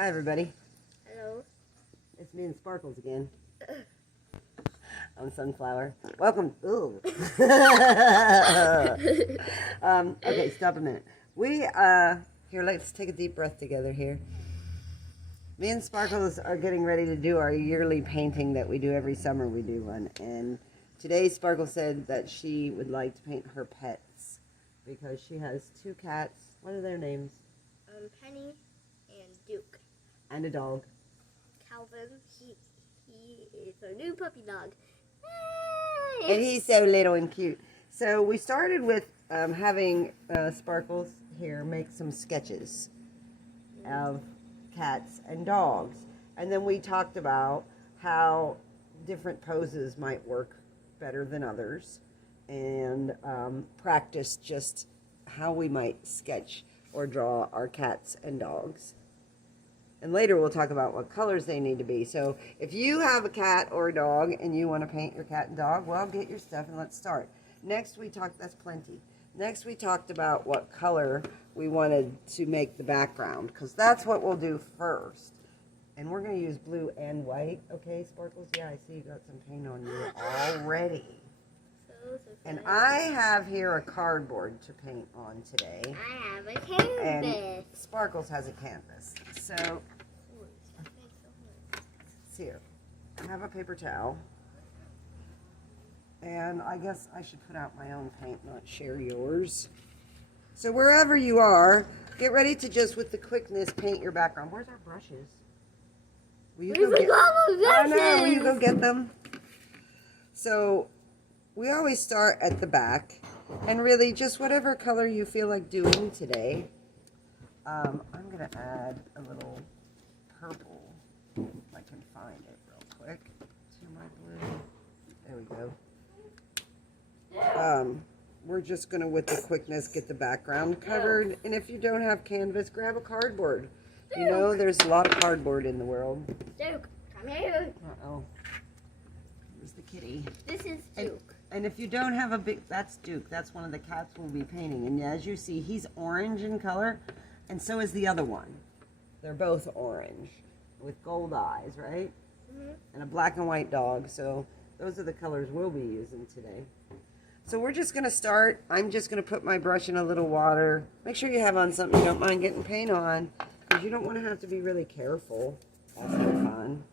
Hi, everybody. Hello. It's me and Sparkles again. I'm Sunflower. Welcome. Ooh. Okay, stop a minute. Here, let's take a deep breath together here. Me and Sparkles are getting ready to do our yearly painting that we do every summer. We do one. And today, Sparkles said that she would like to paint her pets because she has 2 cats. What are their names? Penny and Duke. And a dog. Calvin, he is our new puppy dog. And he's so little and cute. So we started with having Sparkles here make some sketches of cats and dogs. And then we talked about how different poses might work better than others. And practice just how we might sketch or draw our cats and dogs. And later we'll talk about what colors they need to be. So if you have a cat or a dog and you want to paint your cat and dog, well, get your stuff and let's start. Next we talked, that's plenty. Next we talked about what color we wanted to make the background, because that's what we'll do first. And we're going to use blue and white. Okay, Sparkles? Yeah, I see you got some paint on you already. And I have here a cardboard to paint on today. I have a canvas. And Sparkles has a canvas. So, here, I have a paper towel. And I guess I should put out my own paint, not share yours. So wherever you are, get ready to just, with the quickness, paint your background. Where's our brushes? Will you go get I know, will you go get them? So, we always start at the back, and really just whatever color you feel like doing today. I'm going to add a little purple, if I can find it real quick, to my blue. There we go. We're just going to, with the quickness, get the background covered, and if you don't have canvas, grab a cardboard. You know, there's a lot of cardboard in the world. Duke, come here. Uh-oh. Here's the kitty. This is Duke. And if you don't have a big, that's Duke. That's one of the cats we'll be painting. And as you see, he's orange in color, and so is the other one. They're both orange with gold eyes, right? Mm-hmm. And a black and white dog. So those are the colors we'll be using today. So we're just going to start. I'm just going to put my brush in a little water. Make sure you have on something you don't mind getting paint on, because you don't want to have to be really careful. That's no fun.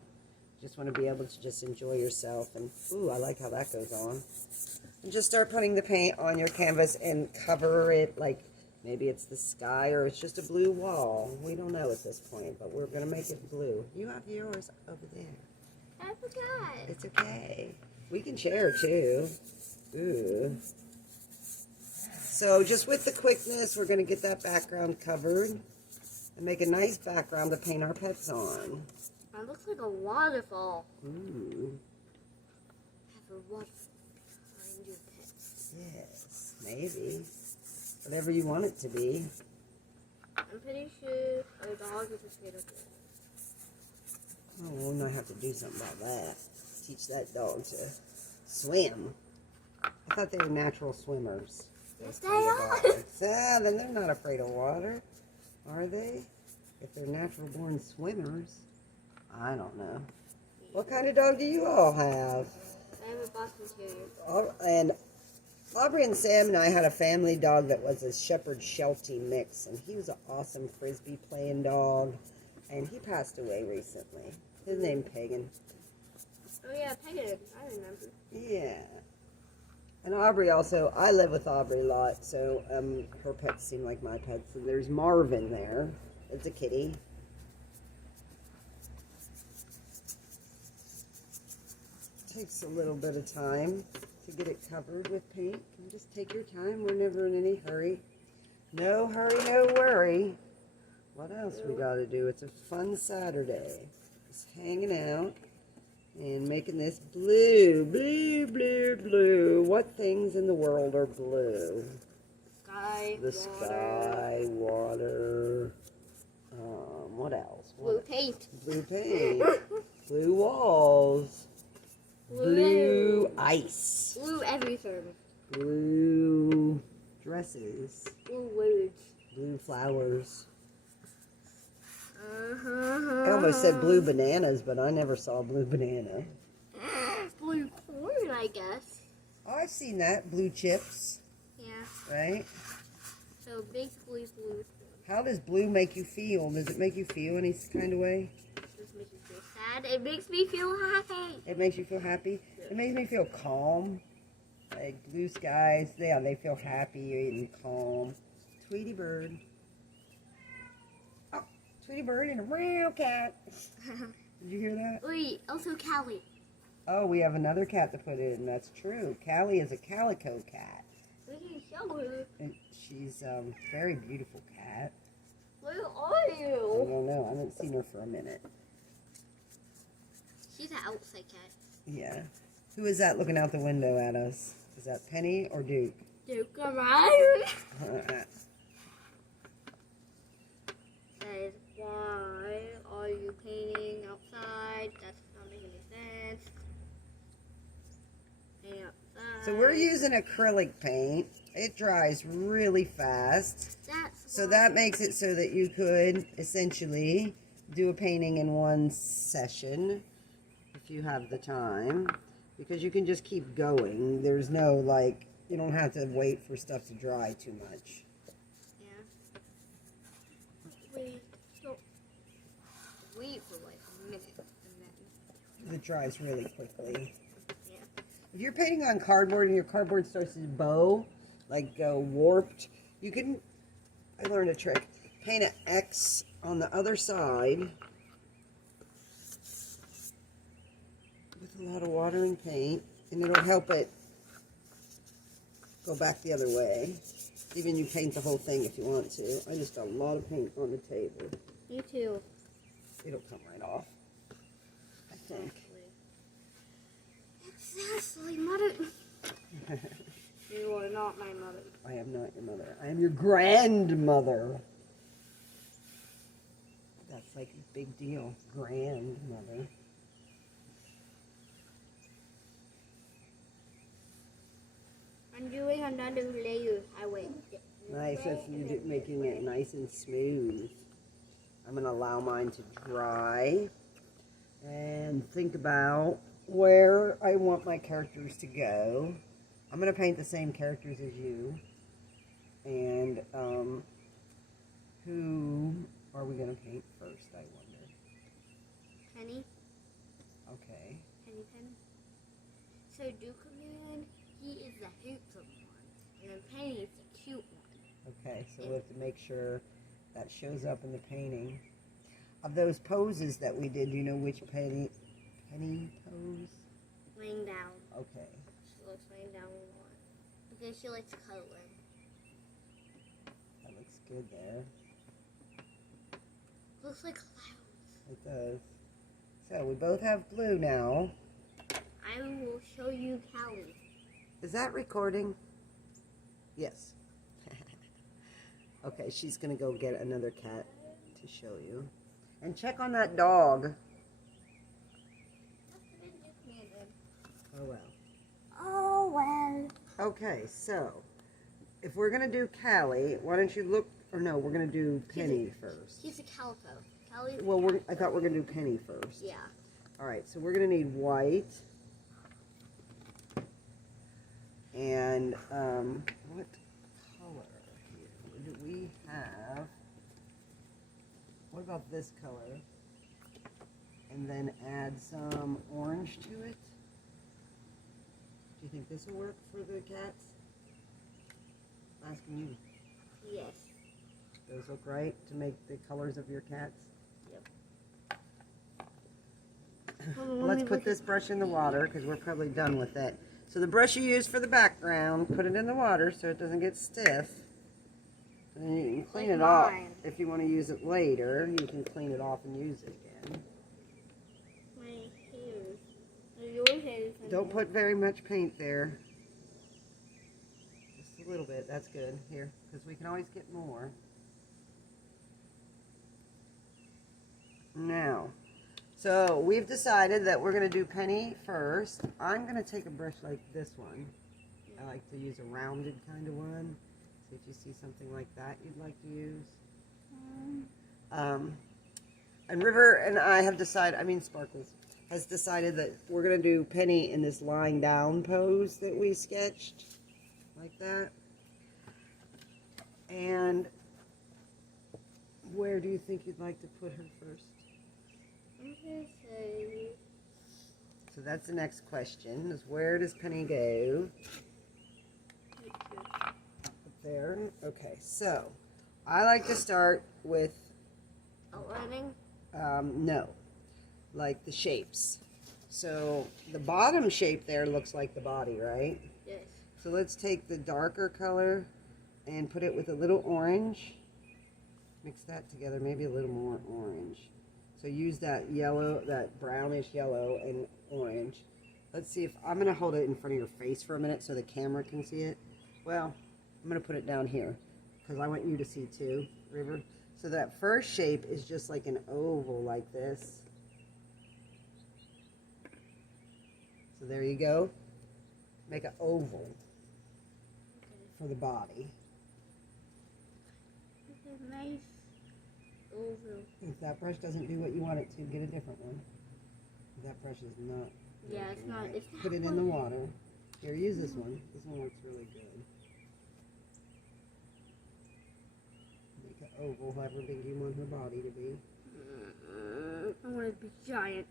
Just want to be able to just enjoy yourself. And ooh, I like how that goes on. And just start putting the paint on your canvas and cover it like maybe it's the sky or it's just a blue wall. We don't know at this point, but we're going to make it blue. You have yours over there. I forgot. It's okay. We can share too. Ooh. So just with the quickness, we're going to get that background covered and make a nice background to paint our pets on. It looks like a waterfall. Ooh. Have a waterfall behind your pets. Yes, maybe. Whatever you want it to be. I'm pretty sure our dog is afraid of it. Oh, we'll not have to do something about that. Teach that dog to swim. I thought they were natural swimmers. Yes, they are. Ah, then they're not afraid of water, are they? If they're natural born swimmers. I don't know. What kind of dog do you all have? I have a Boston Terrier. And Aubrey and Sam and I had a family dog that was a Shepherd Sheltie mix, and he was an awesome Frisbee playing dog, and he passed away recently. His name Pagan. Oh yeah, Pagan. I remember. Yeah. And Aubrey also, I live with Aubrey a lot, so her pets seem like my pets. And there's Marvin there. It's a kitty. Takes a little bit of time to get it covered with paint. You just take your time. We're never in any hurry. No hurry, no worry. What else we got to do? It's a fun Saturday. Just hanging out and making this blue, blue, blue, blue. What things in the world are blue? Sky, The sky, water. What else? Blue paint. Blue paint. Blue walls. Blue ice. Blue everything. Blue dresses. Blue words. Blue flowers. I almost said blue bananas, but I never saw blue banana. Blue corn, I guess. Oh, I've seen that. Blue chips, Yeah. right? So basically blue corn. How does blue make you feel? Does it make you feel any kind of way? This makes me feel sad. It makes me feel happy. It makes you feel happy? It makes me feel calm. Like blue skies, yeah, they feel happy and calm. Tweety bird. Oh, Tweety bird and a brown cat. Did you hear that? Wait, also Callie. Oh, we have another cat to put in. That's true. Callie is a calico cat. We can show her. And she's a very beautiful cat. Where are I you? don't know. I haven't seen her for a minute. She's an outside cat. Yeah. Who is that looking out the window at us? Is that Penny or Duke? Duke, come on. Uh, Says, why are you painting outside? That's not making any sense. Painting outside. So we're using acrylic paint. It dries really fast. So why. that makes it so that you could essentially do a painting in one session if you have the time. Because you can just keep going. There's no, like, you don't have to wait for stuff to dry too much. Yeah. Wait, don't wait for like a minute and then. It dries really quickly. Yeah. If you're painting on cardboard and your cardboard starts to bow, like warped, you can, I learned a trick, paint an X on the other side with a lot of watering paint, and it'll help it go back the other way. Even you paint the whole thing if you want to. I just got a lot of paint on the table. Me too. It'll come right off, I think. Exactly, mother. You are not my mother. I am not your mother. I am your grandmother. That's like a big deal. Grandmother. I'm doing another layer. I wait. Nice. That's you making it nice and smooth. I'm going to allow mine to dry and think about where I want my characters to go. I'm going to paint the same characters as you. And who are we going to paint first, I wonder? Penny. Okay. Penny Pen. So Dukeman, he is the handsome one. And then Penny is the cute one. Okay, so we have to make sure that shows up in the painting. Of those poses that we did, do you know which penny pose? Laying down. Okay. She looks laying down a lot. Because she likes coloring. That looks good there. Looks like clouds. It does. So we both have blue now. I will show you Callie. Is that recording? Yes. Okay, she's going to go get another cat to show you. And check on that dog. Oh, well. Oh, well. Okay, so if we're going to do Callie, why don't you look, or no, we're going to do Penny first. She's a calico. Callie. Well, I thought we were going to do Penny first. Yeah. All right, so we're going to need white. And what color here do we have? What about this color? And then add some orange to it. Do you think this will work for the cats? Asking you. Yes. Those look right to make the colors of your cats? Let's put this brush in the water because we're probably done with it. So the brush you use for the background, put it in the water so it doesn't get stiff. And then you can clean it off. If you want to use it later, you can clean it off and use it again. My hair. Your hair is Don't put very much paint there. Just a little bit. That's good. Here, because we can always get more. Now, so we've decided that we're going to do Penny first. I'm going to take a brush like this one. I like to use a rounded kind of one. So if you see something like that you'd like to use. And River and I have decided, Sparkles, has decided that we're going to do Penny in this lying down pose that we sketched. Like that. And where do you think you'd like to put her first? I'm gonna say. So that's the next question, is where does Penny go? Up there. Okay, so I like to start with Outlining. no, like the shapes. So the bottom shape there looks like the body, right? Yes. So let's take the darker color and put it with a little orange. Mix that together, maybe a little more orange. So use that yellow, that brownish yellow and orange. Let's see if, I'm going to hold it in front of your face for a minute so the camera can see it. Well, I'm going to put it down here because I want you to see too, River. So that first shape is just like an oval like this. So there you go. Make an oval for the body. It's a nice oval. If that brush doesn't do what you want it to, get a different one. That brush is not. Yeah, it's not. Right. It's not. Put it in the water. Here, use this one. This one works really good. Make an oval, however big you want her body to be. I want it to be giant.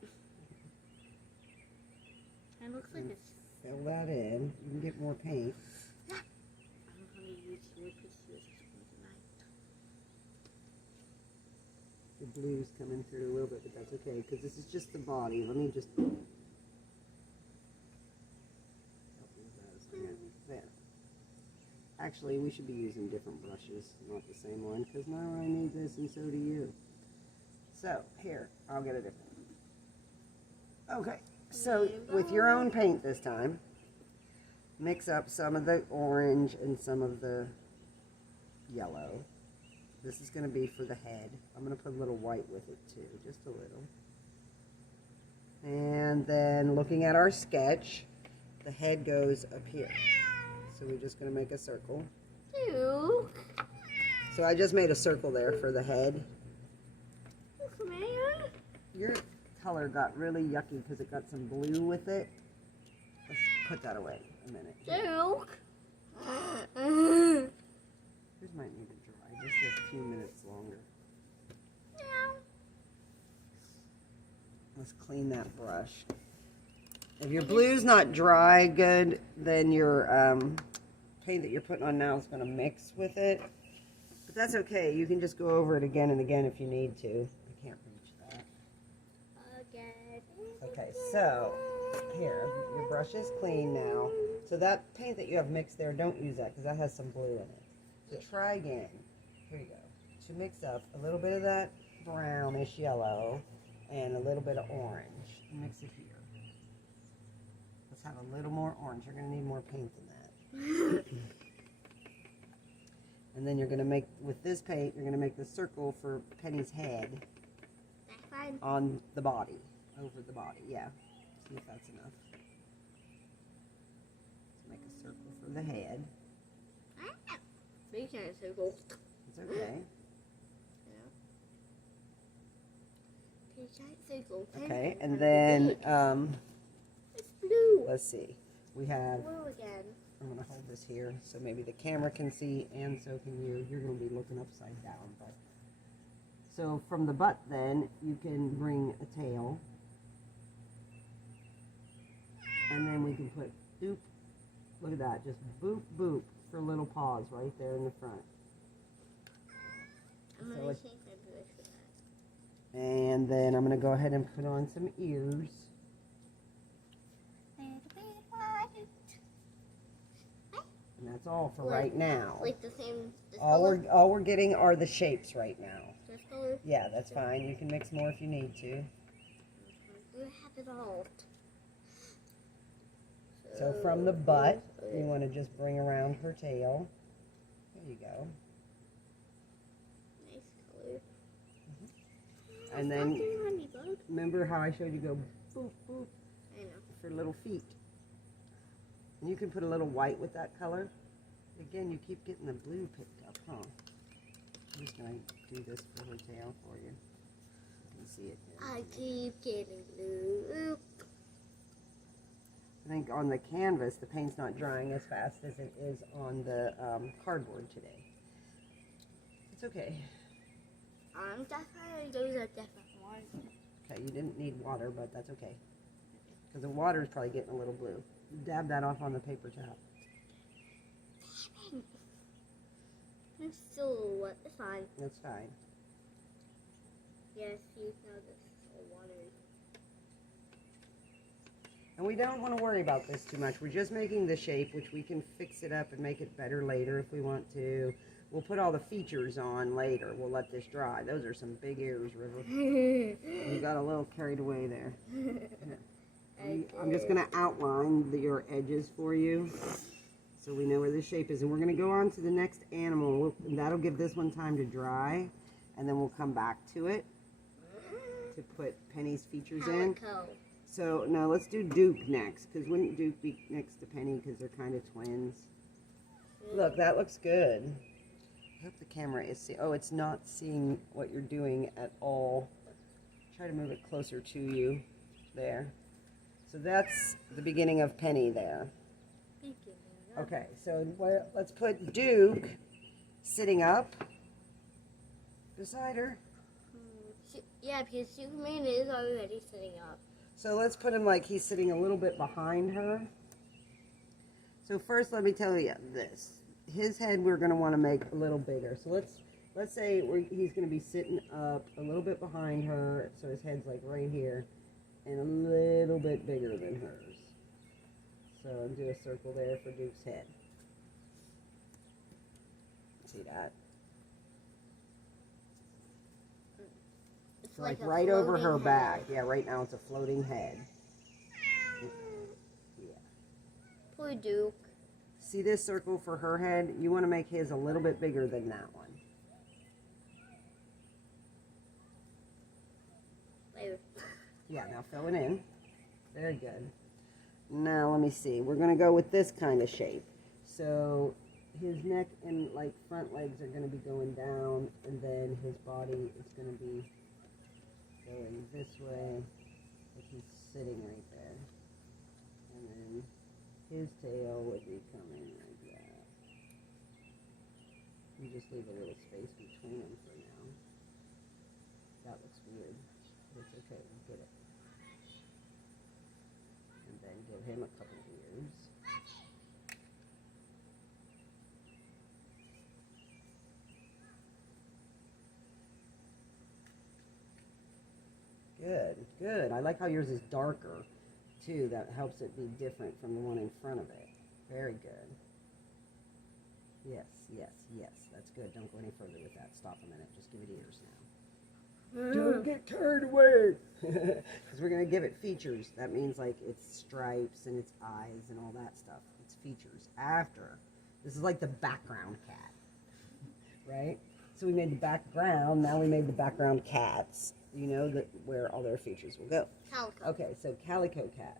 It looks like it's. Fill that in. You can get more paint. I'm gonna use your pieces tonight. The blue's coming through a little bit, but that's okay because this is just the body. Let me just. There. Actually, we should be using different brushes, not the same one, because now I need this and so do you. So, here, I'll get a different one. Okay, so with your own paint this time, mix up some of the orange and some of the yellow. This is going to be for the head. I'm going to put a little white with it too, just a little. And then looking at our sketch, the head goes up here. So we're just going to make a circle. Duke. So I just made a circle there for the head. Look, man. Your color got really yucky because it got some blue with it. Let's put that away a minute. Duke. Yours might need to dry just a few minutes longer. Meow. Let's clean that brush. If your blue's not dry good, then your paint that you're putting on now is going to mix with it. But that's okay. You can just go over it again and again if you need to. I can't reach that. Again. Okay, so here, your brush is clean now. So that paint that you have mixed there, don't use that because that has some blue in it. So try again. Here you go. To mix up a little bit of that brownish yellow and a little bit of orange. Mix it here. Let's have a little more orange. You're going to need more paint than that. And then you're going to make, with this paint, you're going to make the circle for Penny's head That's fine. on the body. Over the body, yeah. See if that's enough. Let's make a circle for the head. Big giant circle. It's okay. Big giant circle. Okay, and then, It's blue. let's see. We have, Blue again. I'm going to hold this here so maybe the camera can see and so can you. You're going to be looking upside down. But so from the butt then, you can bring a tail. And then we can put boop. Look at that. Just boop, boop for little paws right there in the front. I'm So gonna it's- change my brush for that. And then I'm going to go ahead and put on some ears. And that's all for right now. Like the same. This All color? we're getting are the shapes right now. This color? Yeah, that's fine. You can mix more if you need to. We have it all. So from the butt, you want to just bring around her tail. There you go. Nice color. And then Ladybug. remember how I showed you go boop boop I know. for little feet. And you can put a little white with that color. Again, you keep getting the blue picked up, huh? I'm just going to do this for her tail for you. see it. I keep getting looped. I think on the canvas, the paint's not drying as fast as it is on the cardboard today. It's okay. Those are different ones. Okay, you didn't need water, but that's okay. Because the water is probably getting a little blue. Dab that off on the paper towel. I'm still wet. It's fine. That's fine. Yes, you know this is so watery. And we don't want to worry about this too much. We're just making the shape, which we can fix it up and make it better later if we want to. We'll put all the features on later. We'll let this dry. Those are some big ears, River. You got a little carried away there. I'm just going to outline your edges for you so we know where the shape is. And we're going to go on to the next animal. That'll give this one time to dry, and then we'll come back to it to put Penny's features in. Calico. So, no, let's do Duke next, because wouldn't Duke be next to Penny because they're kind of twins? Look, that looks good. I hope the camera is seeing. Oh, it's not seeing what you're doing at all. Try to move it closer to you. There. So that's the beginning of Penny there. Okay, so let's put Duke sitting up beside her. Yeah, because Superman is already sitting up. So let's put him like he's sitting a little bit behind her. So first, let me tell you this. His head we're going to want to make a little bigger. So let's say he's going to be sitting up a little bit behind her. So his head's like right here and a little bit bigger than hers. So do a circle there for Duke's head. See that? It's Like a right over her floating back. head. Yeah, right now it's a floating head. Yeah. Poor Duke. See this circle for her head? You want to make his a little bit bigger than that one. There. Yeah, now fill it in. Very good. Now let me see. We're going to go with this kind of shape. So his neck and like front legs are going to be going down, and then his body is going to be going this way, like he's sitting right there. And then his tail would be coming like that. You just leave a little space between them for now. That looks weird. It's okay, we'll get it. And then give him a couple ears. Good, good. I like how yours is darker, too. That helps it be different from the one in front of it. Very good. Yes, yes, yes. That's good. Don't go any further with that. Stop a minute. Just give it ears now. Don't get carried away. Because we're going to give it features. That means like its stripes and its eyes and all that stuff. It's features. After. This is like the background cat. Right? So we made the background. Now we made the background cats. You know that where all their features will go. Calico. Okay, so Calico Cat.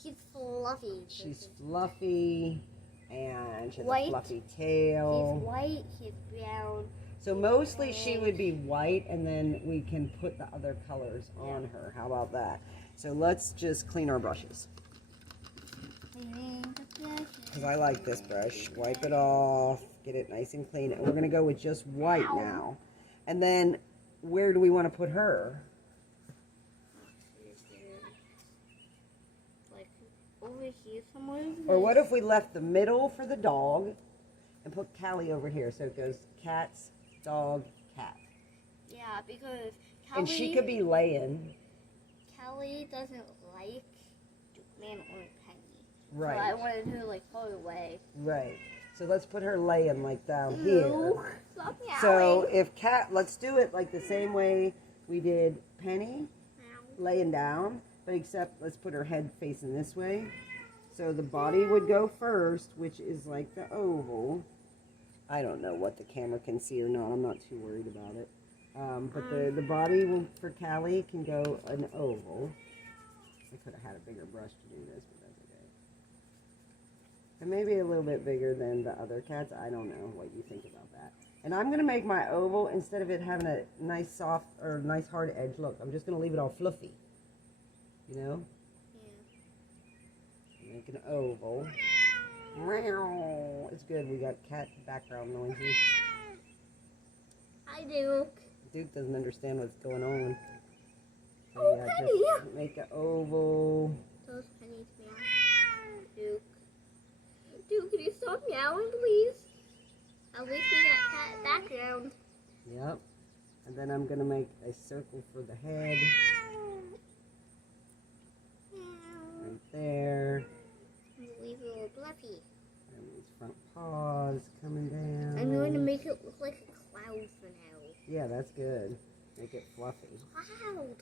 She's fluffy. She's fluffy, and she has White. a fluffy tail. She's white, she's brown. So mostly she would be white, and then we can put the other colors on her. How about that? So let's just clean our brushes. Because I like this brush. Wipe it off, get it nice and clean. And we're going to go with just white now. And then, where do we want to put her? Like over here somewhere. Or what if we left the middle for the dog and put Callie over here? So it goes cats, dog, cat. Yeah, because Callie, And she could be laying. Callie doesn't like Man or Penny. Right. So I wanted her like far away. Right. So let's put her laying like down here. Stop So if cat, let's do it like the same way we did Penny, laying down, but except let's put her head facing this way. So the body would go first, which is like the oval. I don't know what the camera can see or not. I'm not too worried about it. But the body will, for Callie can go an oval. I could have had a bigger brush to do this, but that's okay. And maybe a little bit bigger than the other cats. I don't know what you think about that. And I'm going to make my oval, instead of it having a nice soft or nice hard edge, look, I'm just going to leave it all fluffy. You know? Yeah. Make an oval. Meow. It's good. We got cat background noises. Hi, Duke. Duke doesn't understand what's going on. So Oh, yeah, Penny. just make an oval. Those pennies meow. Duke. Duke, can you stop meowing, please? At least we got cat background. Yep. And then I'm going to make a circle for the head. Right there. Leave a little fluffy. And these front paws coming down. I'm going to make it look like a cloud for now. Yeah, that's good. Make it fluffy. Cloud.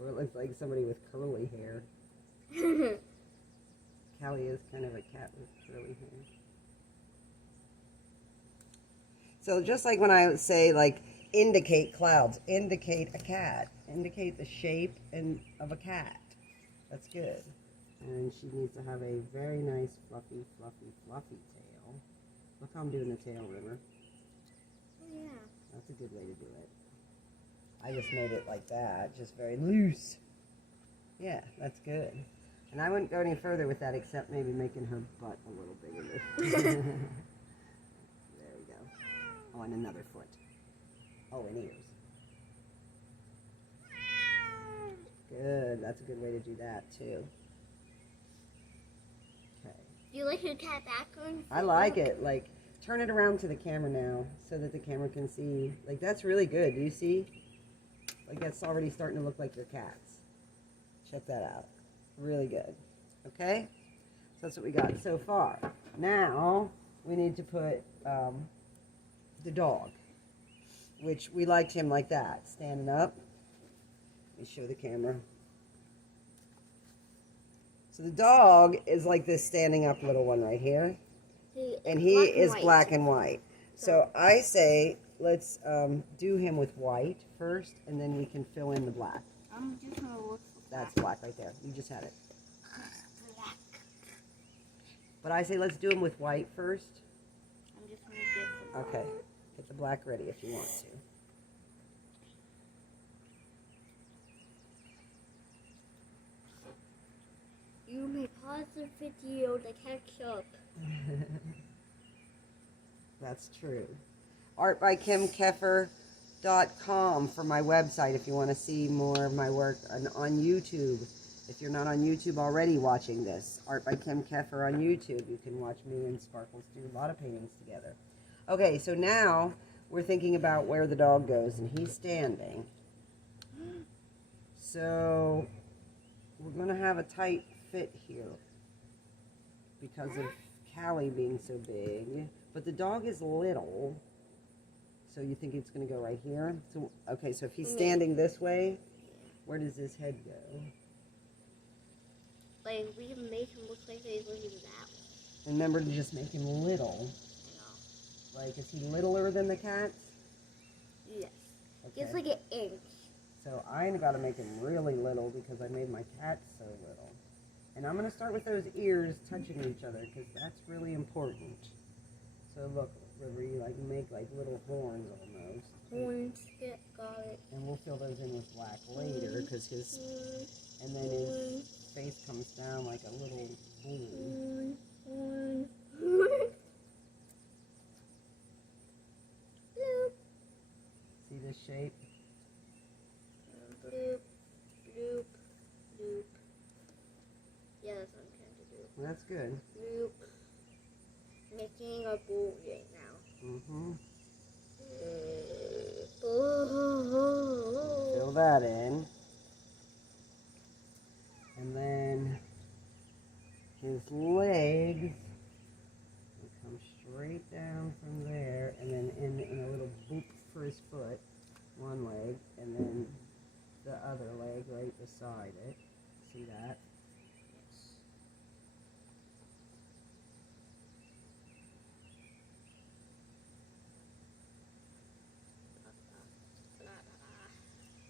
Or it looks like somebody with curly hair. Callie is kind of a cat with curly hair. So just like when I say, like, indicate clouds, indicate a cat, indicate the shape of a cat. That's good. And she needs to have a very nice fluffy, fluffy, fluffy tail. Look how I'm doing the tail, River. Oh, yeah. That's a good way to do it. I just made it like that, just very loose. Yeah, that's good. And I wouldn't go any further with that except maybe making her butt a little bigger. There we go. Oh, and another foot. Oh, and ears. Good. That's a good way to do that, too. Okay. Do you like your cat background? I like it. Like, turn it around to the camera now so that the camera can see. Like, that's really good. Do you see? Like, that's already starting to look like your cat's. Check that out. Really good. Okay? So that's what we got so far. Now, we need to put the dog, which we liked him like that, standing up. Let me show the camera. So the dog is like this standing up little one right here. And he is black and white. So I say, let's do him with white first, and then we can fill in the black. I'm just going to look for That's black right there. You just had it. black. But I say let's do him with white first. I'm just going to get the Okay. Get the black ready if you want to. You may pause the video to catch up. That's true. artbykimkeffer.com for my website if you want to see more of my work on YouTube. If you're not on YouTube already watching this, Art by Kim Keffer on YouTube. You can watch me and Sparkles do a lot of paintings together. Okay, so now we're thinking about where the dog goes, and he's standing. So we're going to have a tight fit here because of Callie being so big. But the dog is little, so you think it's going to go right here? So okay, so if he's standing this way, where does his head go? Like, we can make him look like he's looking that way. Remember to just make him little. Like, is he littler than the cats? Yes. Okay. It's like an inch. So I got to make him really little because I made my cats so little. And I'm going to start with those ears touching each other because that's really important. So look, River, you like make like little horns almost. Horns, yeah, got it. And we'll fill those in with black later because his, and then his face comes down like a little balloon. See this shape? Bloop, bloop, bloop. Yeah, that's what I'm trying to do. Well, that's good. Bloop. Making a bowl right now. Mm-hmm. Oh. Fill that in. And then his legs will come straight down from there and then in a little boop for his foot, one leg, and then the other leg right beside it. See that?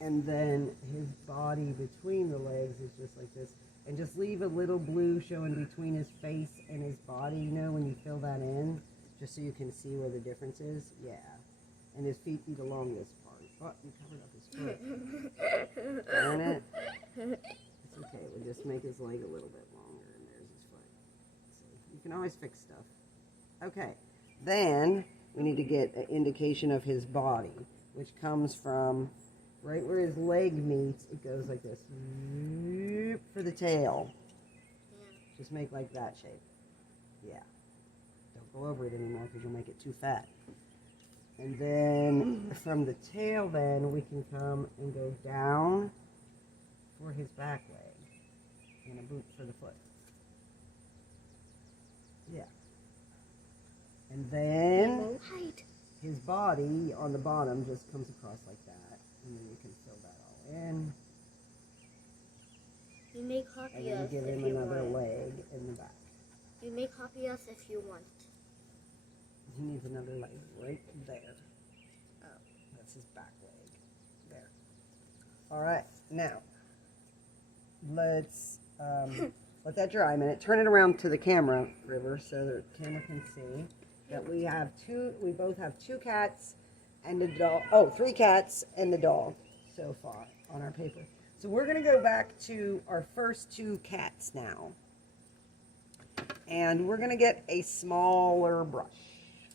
And then his body between the legs is just like this. And just leave a little blue showing between his face and his body, you know, when you fill that in, just so you can see where the difference is. Yeah. and his feet eat along this part. Oh, you covered up his foot. Darn it. It's okay. We'll just make his leg a little bit longer, and there's his foot. So you can always fix stuff. Okay. Then we need to get an indication of his body, which comes from right where his leg meets. It goes like this. For the tail. Just make like that shape. Yeah. Don't go over it anymore because you'll make it too fat. And then from the tail then we can come and go down for his back leg and a boot for the foot. Yeah. And then his body on the bottom just comes across like that. And then you can fill that all in. You may copy And then us give if him you another want. leg in the back. You may copy us if you want. He needs another leg right there. Oh. That's his back leg. There. Alright, now let's let that dry a minute. Turn it around to the camera, River, so the camera can see that we both have 2 cats and a dog. Oh, 3 cats and the dog so far on our paper. So we're going to go back to our first 2 cats now. And we're going to get a smaller brush.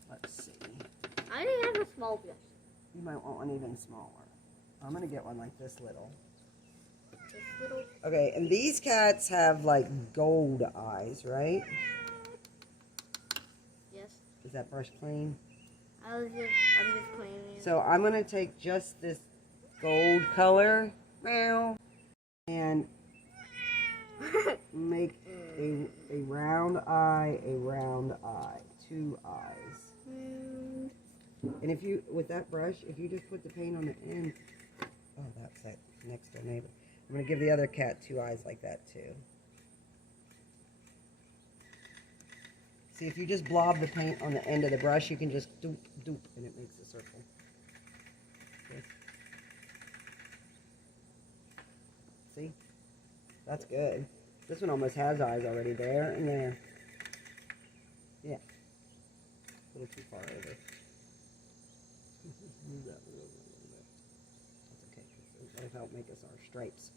Let's see. I didn't have a small brush. You might want one even smaller. I'm going to get one like this little. This little. Okay, and these cats have like gold eyes, right? Yes. Is that brush clean? I'm just cleaning it. So I'm going to take just this gold color, meow, and make a round eye, 2 eyes. And if you, with that brush, if you just put the paint on the end, oh, that's that next door neighbor. I'm going to give the other cat 2 eyes like that too. See, if you just blob the paint on the end of the brush, you can just doop, doop, and it makes a circle. Okay. See? That's good. This one almost has eyes already there and there. Yeah. A little too far over. Move that a little bit. That's okay, because that'll help make us our stripes.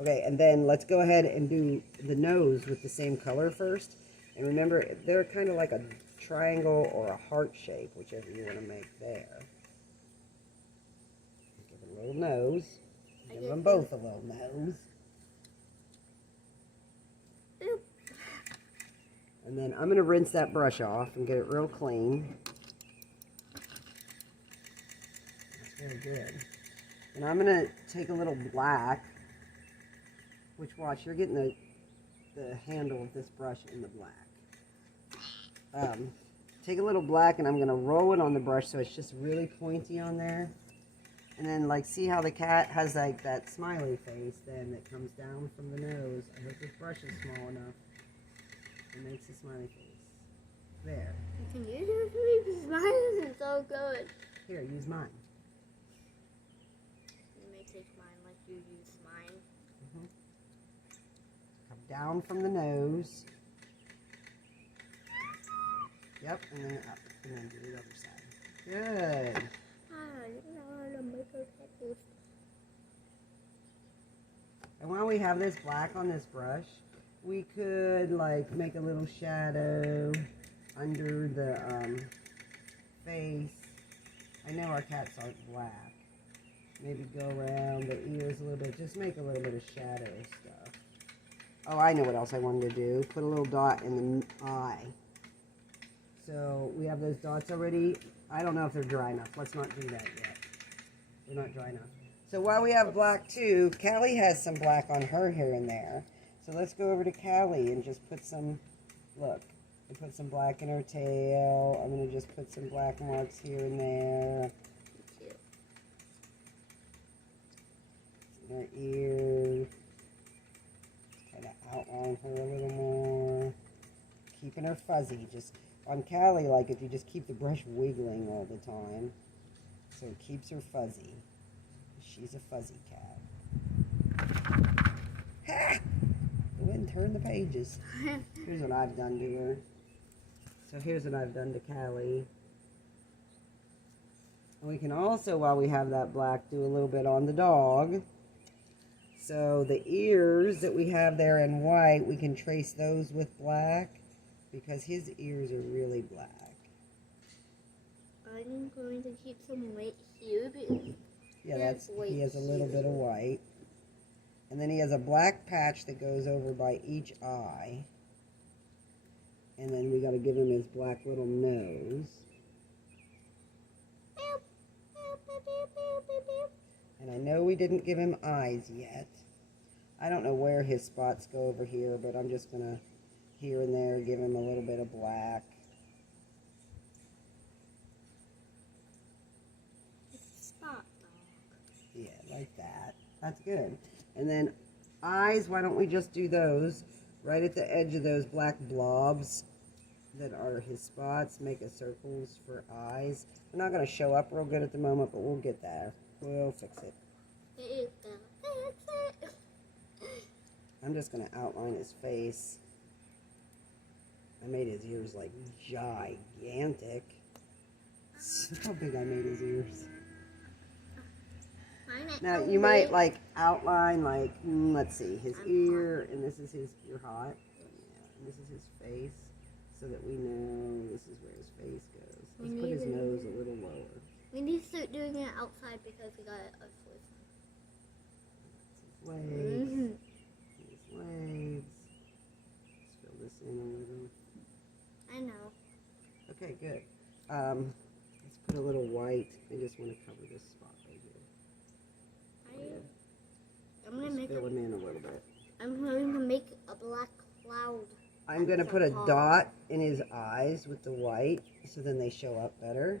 Okay, and then let's go ahead and do the nose with the same color first. And remember, they're kind of like a triangle or a heart shape, whichever you want to make there. Give it a little nose. Give them both a little nose. Oop. And then I'm going to rinse that brush off and get it real clean. That's very good. And I'm going to take a little black, which, watch, you're getting the handle of this brush in the black. Take a little black and I'm going to roll it on the brush so it's just really pointy on there. And then, like, see how the cat has, like, that smiley face then that comes down from the nose. I hope this brush is small enough. It makes a smiley face. There. Can you do it for me? Because mine isn't so good. Here, use mine. You may take mine like you use mine. Come down from the nose. Yep, and then up. And then do the other side. Good. I don't know how to make a tattoo. And while we have this black on this brush, we could, like, make a little shadow under the face. I know our cats aren't black. Maybe go around the ears a little bit. Just make a little bit of shadow stuff. Oh, I know what else I wanted to do. Put a little dot in the eye. So we have those dots already. I don't know if they're dry enough. Let's not do that yet. They're not dry enough. So while we have black too, Callie has some black on her here and there. So let's go over to Callie and just put some, look, we put some black in her tail. I'm going to just put some black marks here and there. In her ears. Kind of outline her a little more. Keeping her fuzzy. Just on Callie, like, if you just keep the brush wiggling all the time, so it keeps her fuzzy. She's a fuzzy cat. Ha! Go ahead and turn the pages. Here's what I've done to her. So here's what I've done to Callie. And we can also, while we have that black, do a little bit on the dog. So the ears that we have there in white, we can trace those with black because his ears are really black. I'm going to keep some white here. Yeah, he has a little bit of white. And then he has a black patch that goes over by each eye. And then we got to give him his black little nose. And I know we didn't give him eyes yet. I don't know where his spots go over here, but I'm just going to here and there give him a little bit of black. Spot dog. Yeah, like that. That's good. And then eyes, why don't we just do those right at the edge of those black blobs that are his spots. Make a circles for eyes. They're not going to show up real good at the moment, but we'll get there. We'll fix it. I'm just going to outline his face. I made his ears like gigantic. Look how big I made his ears. Now you might like outline like, let's see, his ear, and this is his, you're hot. Yeah, and this is his face, so that we know this is where his face goes. Let's put his nose a little lower. We need to start doing it outside because we got a His legs. His legs. Let's fill this in a little. I know. Okay, good. Let's put a little white. I just want to cover this spot right here. I'm gonna Just make fill him in a little bit. I'm going to make a black cloud. I'm going to put a dot in his eyes with the white, so then they show up better.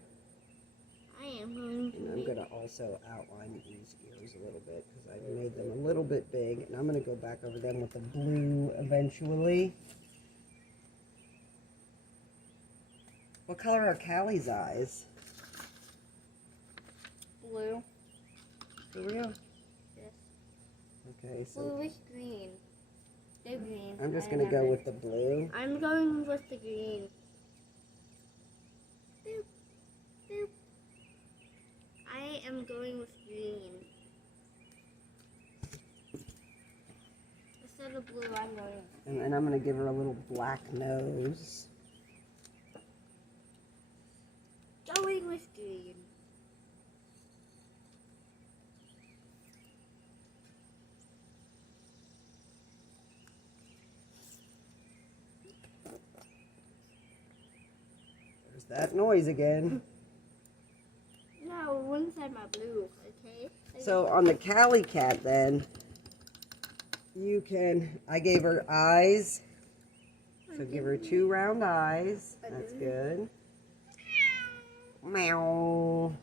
I am going to And I'm going to also outline these ears a little bit, because I've made them a little bit big. And I'm going to go back over them with the blue eventually. What color are Callie's eyes? blue. For real? Yes. Okay, so Bluish green. They're green. I'm just I going to go remember. with the blue. I'm going with the green. Boop. Boop. I am going with green. Instead of blue, I'm going with And then I'm going to give her a little black nose. going with green. There's that noise again. No, one side my blue, okay? So on the Callie cat then, you can, I gave her eyes. So give her 2 round eyes. That's good. Meow.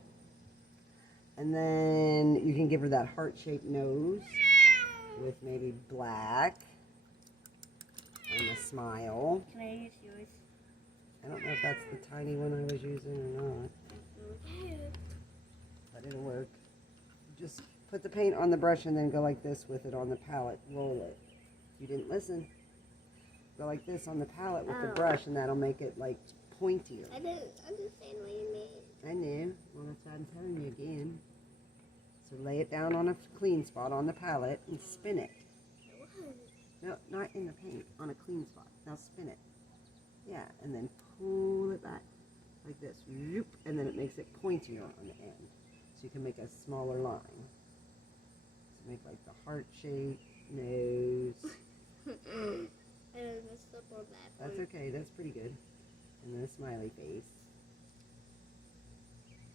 And then you can give her that heart-shaped nose with maybe black and a smile. Can I use yours? I don't know if that's the tiny one I was using or not, but it'll work. Just put the paint on the brush and then go like this with it on the palette. Roll it. You didn't listen. Go like this on the palette with the brush, and that'll make it like pointier. I didn't understand what you mean. I knew. Well, that's what I'm telling you again. So lay it down on a clean spot on the palette and spin it. No, not in the paint. On a clean spot. Now spin it. Yeah, and then pull it back like this. Whoop, and then it makes it pointier on the end. So you can make a smaller line. So make like the heart-shaped nose. I messed up on that. That's okay. That's pretty good. And then a smiley face.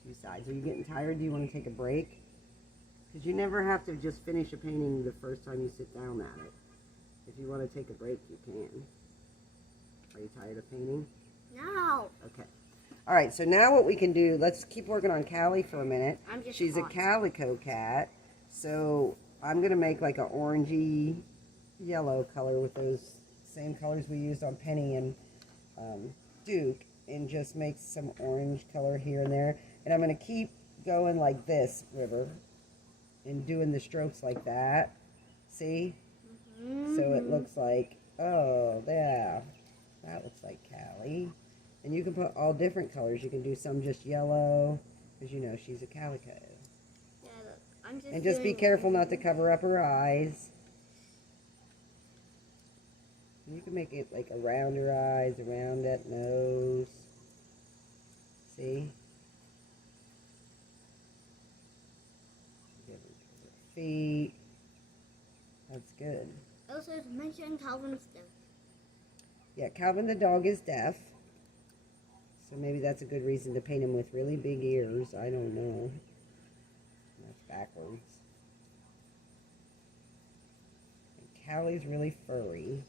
2 sides. Are you getting tired? Do you want to take a break? Because you never have to just finish a painting the first time you sit down at it. If you want to take a break, you can. Are you tired of painting? No. Okay. All right, so now what we can do, let's keep working on Callie for a minute. I'm just She's hot. a calico cat, so I'm going to make like an orangey yellow color with those same colors we used on Penny and Duke, and just make some orange color here and there. And I'm going to keep going like this, River, and doing the strokes like that. See? So it looks like, oh, yeah, that looks like Callie. And you can put all different colors. You can do some just yellow, because you know she's a calico. Yeah, look, I'm just And just be doing- careful not to cover up her eyes. You can make it like around her eyes, around that nose. See? Give her feet. That's good. Also, mention Calvin's death. Yeah, Calvin the dog is deaf. So maybe that's a good reason to paint him with really big ears. I don't know. That's backwards. And Callie's really furry.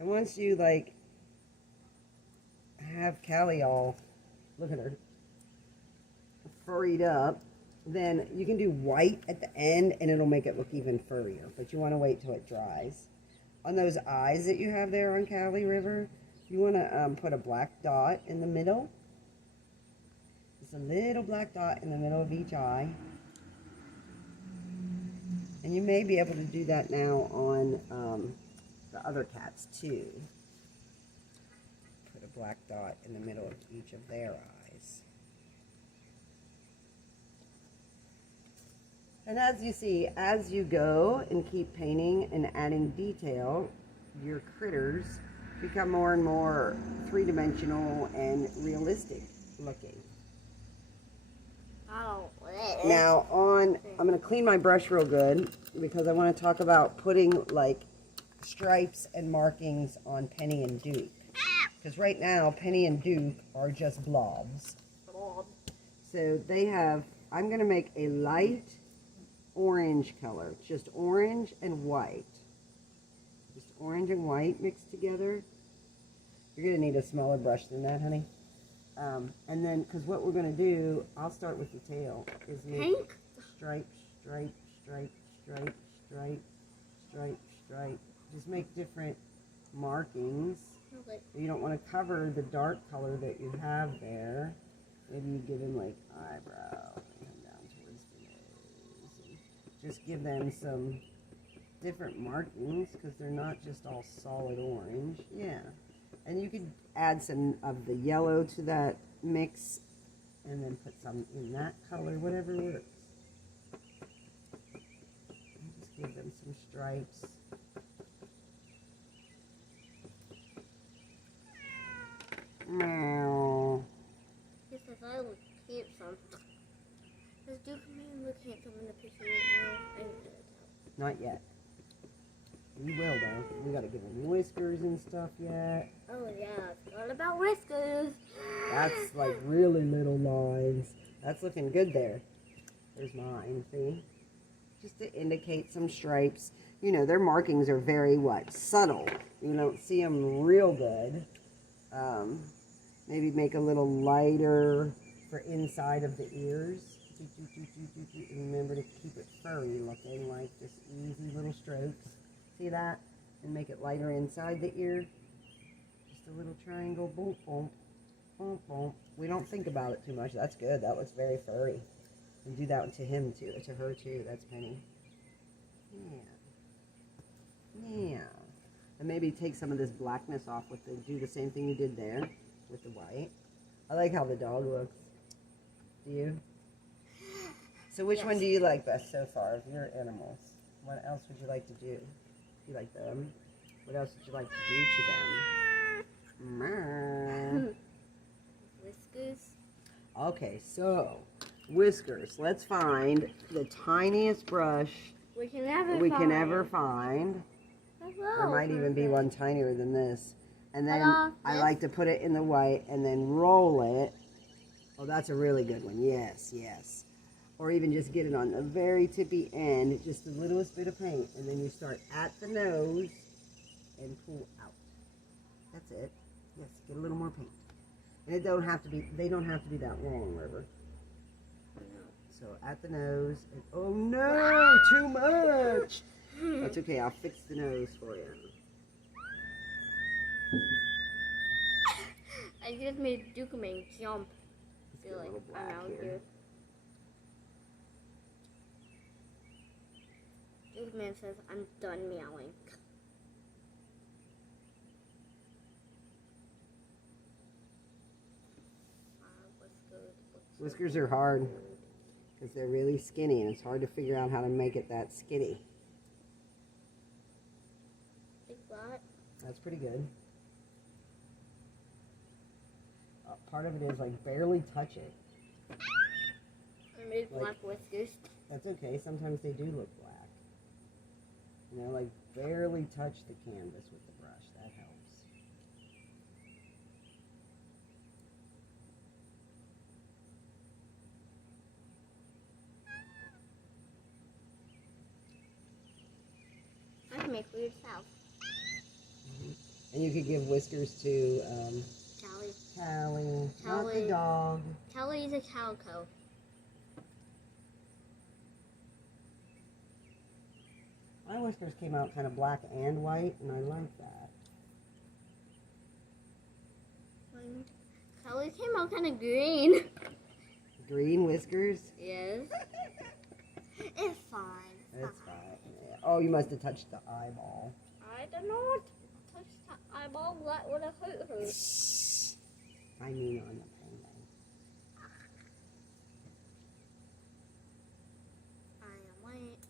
And once you like have Callie all, look at her, furried up, then you can do white at the end and it'll make it look even furrier. But you want to wait till it dries. On those eyes that you have there on Callie River, you want to put a black dot in the middle. Just a little black dot in the middle of each eye. And you may be able to do that now on the other cats too. Put a black dot in the middle of each of their eyes. And as you see, as you go and keep painting and adding detail, your critters become more and more three-dimensional and realistic looking. Oh, Now I'm going to clean my brush real good because I want to talk about putting like stripes and markings on Penny and Duke. Because right now, Penny and Duke are just blobs. So they have, I'm going to make a light orange color. Just orange and white. Just orange and white mixed together. You're going to need a smaller brush than that, honey. And then, because what we're going to do, I'll start with the tail, is make Pink? stripe, stripe, stripe, stripe, stripe, stripe, stripe. Just make different markings. Okay. You don't want to cover the dark color that you have there. Maybe you give him like eyebrow, come down towards the nose. And just give them some different markings because they're not just all solid orange. Yeah. And you could add some of the yellow to that mix and then put some in that color, whatever works. And just give them some stripes. Meow. Yes, I thought I looked handsome. Does Duke man look handsome in the picture right now? Not yet. We will though. We gotta give him whiskers and stuff yet. Oh yeah, it's all about whiskers. That's like really little lines. That's looking good there. There's mine, see? Just to indicate some stripes. You know, their markings are very what? Subtle. You don't see them real good. Maybe make a little lighter for inside of the ears. And remember to keep it furry looking, like just easy little strokes. See that? And make it lighter inside the ear. Just a little triangle. Boom, boom, boom, boom. We don't think about it too much. That's good. That looks very furry. And do that to him too, to her too. That's Penny. Yeah. Yeah. And maybe take some of this blackness off with the, do the same thing you did there with the white. I like how the dog looks. Do you? So which one do you like best so far of your animals? What else would you like to do? You like them? What else would you like to do to them? Meow. Whiskers. Okay, so whiskers. Let's find the tiniest brush We can never we can ever find. Hello, There might even be perfect. one tinier than this. And then Hello, I this? like to put it in the white and then roll it. Oh, that's a really good one. Yes, yes. Or even just get it on the very tippy end, just the littlest bit of paint. And then you start at the nose and pull out. That's it. Yes, get a little more paint. And it don't have to be, they don't have to be that long, River. So at the nose, and oh no, too much. That's okay, I'll fix the nose for you. I just made Dukeman jump. Let's I get feel a like little I'm black out here. here. Man says, I'm done meowing. Whiskers are hard because they're really skinny, and it's hard to figure out how to make it that skinny. Like that? That's pretty good. Part of it is like barely touch it. I made black whiskers. That's okay. Sometimes they do look black. You know, like barely touch the canvas with the brush. That helps. I can make weird sounds. And you could give whiskers to Callie. Callie, not the Callie. dog. Callie is a calico. My whiskers came out kind of black and white, and I like that. Callie came out kind of green. Green whiskers? Yes. It's fine. That's fine. Yeah. Oh, you must have touched the eyeball. I did not touch the eyeball. That would have hurt her. I mean on the penguin. I am white.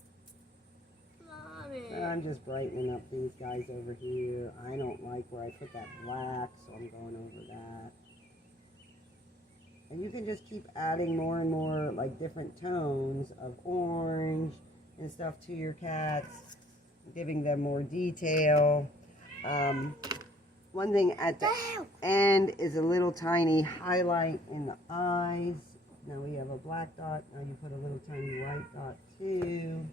Love it. I'm just brightening up these guys over here. I don't like where I put that black, so I'm going over that. And you can just keep adding more and more, like, different tones of orange and stuff to your cats, giving them more detail. One thing at the end is a little tiny highlight in the eyes. Now we have a black dot. Now you put a little tiny white dot too.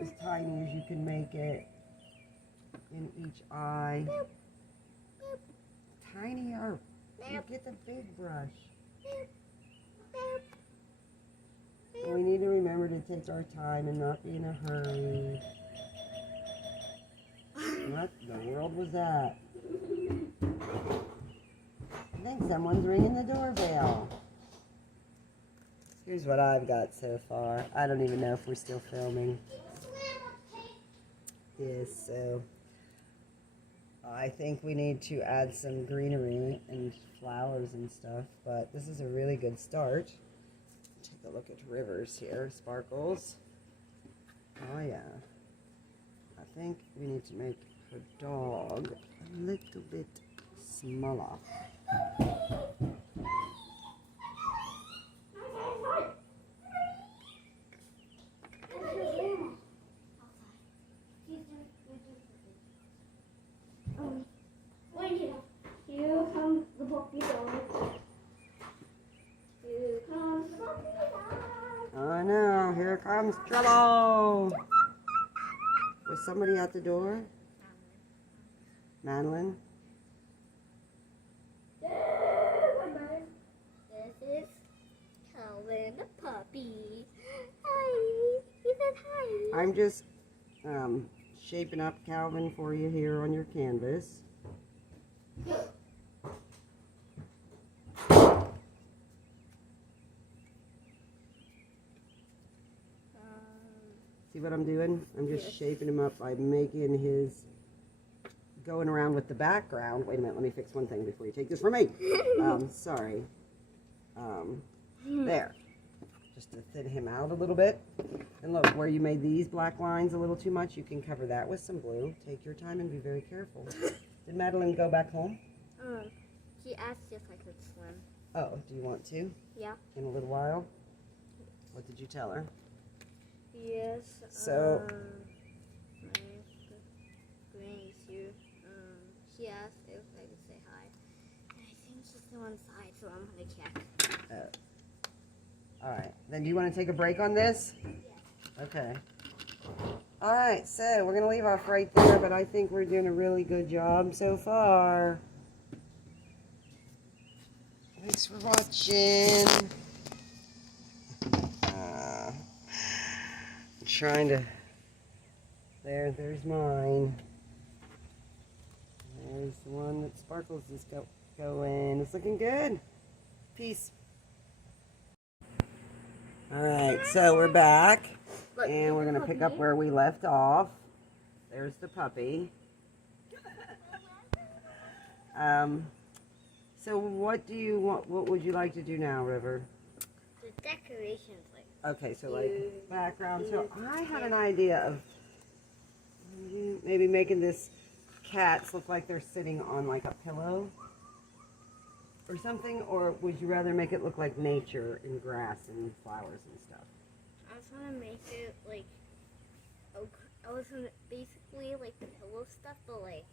As tiny as you can make it in each eye. Tinier. You get the big brush. And we need to remember to take our time and not be in a hurry. What the world was that? I think someone's ringing the doorbell. Here's what I've got so far. I don't even know if we're still filming. Yes, so I think we need to add some greenery and flowers and stuff, but this is a really good start. Take a look at Rivers here, Sparkles. Oh yeah. I think we need to make her dog a little bit smaller. Here comes the puppy dog. Here comes the puppy dog. Oh no, here comes trouble! Was somebody at the door? Madeline? This is Calvin the puppy. Hi. He said hi. I'm just shaping up Calvin for you here on your canvas. See what I'm doing? I'm just Yes. shaping him up by making his going around with the background. Wait a minute, let me fix one thing before you take this from me. Sorry. There. Just to thin him out a little bit. And look, where you made these black lines a little too much, you can cover that with some blue. Take your time and be very careful. Did Madeline go back home? She asked if I could swim. Oh, do you want to? Yeah. In a little while? What did you tell her? Yes. So- My granny's here. She asked if I could say hi. And I think she's still inside, so I'm gonna check. Alright, then do you want to take a break on this? Okay. Alright, so we're going to leave off right there, but I think we're doing a really good job so far. Thanks for watching. I'm trying to... There's mine. There's the one that Sparkles is going. It's looking good. Peace. Alright, so we're back. Look, And we're gonna pick up where we left off. There's the puppy. So what do you want? What would you like to do now, River? The decorations, like. Okay, so like background. So I had an idea of maybe making this cats look like they're sitting on like a pillow or something, or would you rather make it look like nature and grass and flowers and stuff? I was gonna make it like. I was gonna basically like the pillow stuff, but like